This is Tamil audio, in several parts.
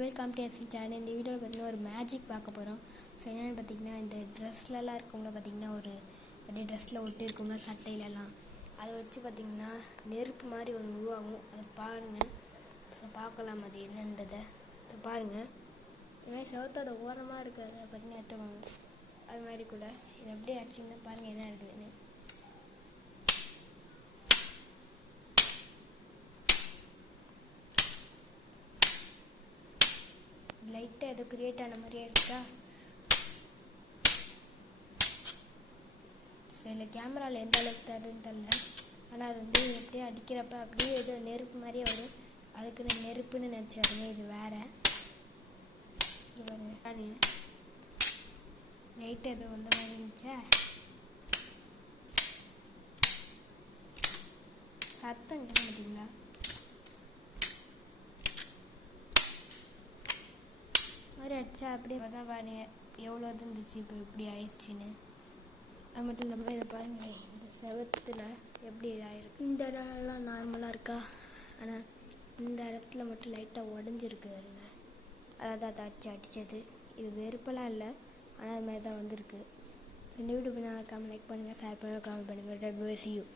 Welcome to SC channel. இந்த வீடியோவில் பார்த்திங்கன்னா ஒரு மேஜிக் பார்க்க போகிறோம். ஸோ என்னென்னு பார்த்திங்கன்னா, இந்த ட்ரெஸ்லலாம் இருக்கும்ல பார்த்திங்கன்னா, ஒரு அப்படியே ட்ரெஸ்ஸில் ஒட்டி இருக்கும்ல சட்டையிலலாம், அதை வச்சு பார்த்திங்கன்னா நெருப்பு மாதிரி ஒன்று உருவாகும். அதை பாருங்கள். ஸோ பார்க்கலாம் அது என்னன்றதை. ஸோ பாருங்கள், இது மாதிரி செவத்தோட ஓரமாக இருக்கிறத பார்த்திங்கன்னா எடுத்துக்கோங்க. அது மாதிரி கூட இதை அப்படியே அடிச்சிங்கன்னா பாருங்கள் என்ன இருக்குதுன்னு. லைட்டாக ஏதோ க்ரியேட் ஆன மாதிரியே இருக்கா. இதில் கேமராவில் எந்த அளவுக்கு தருதுன்னு தெரில, ஆனால் அது வந்து எப்படியே அடிக்கிறப்ப அப்படியே ஏதோ நெருப்பு மாதிரியே வரும். அதுக்கு நான் நெருப்புன்னு நினச்சிருந்தேன், இது வேறு. இது பாருங்க, லைட்டாக ஏதோ வந்த மாதிரி இருந்துச்சா. சத்தம் கேட்க மாட்டிங்களா? மாதிரி அடித்தா அப்படியே பார்த்தா பாருங்க எவ்வளோ இது இருந்துச்சு, இப்போ இப்படி ஆயிடுச்சுன்னு. அது மட்டும் இல்லாமல் இதை பாருங்க, இந்த செவத்தில் எப்படி இதாகிருக்கு. இந்த இடம்லாம் நார்மலாக இருக்கா, ஆனால் இந்த இடத்துல மட்டும் லைட்டாக உடஞ்சிருக்கு. அதாவது அதை அடித்தது இது வெறுப்பெல்லாம் இல்லை, ஆனால் அது மாதிரி தான் வந்திருக்கு. ஸோ இந்த வீடியோ பண்ண லைக் பண்ணுங்கள், ஷேர் பண்ணுங்கள், கமெண்ட் பண்ணுங்கள். See you.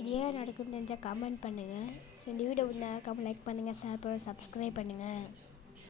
இது ஏன் நடக்குதுன்னு தெரிஞ்சால் கமெண்ட் பண்ணுங்கள். ஸோ இந்த வீடியோ லைக் பண்ணுங்கள், ஷேர் பண்ணுங்கள், சப்ஸ்கிரைப் பண்ணுங்கள்.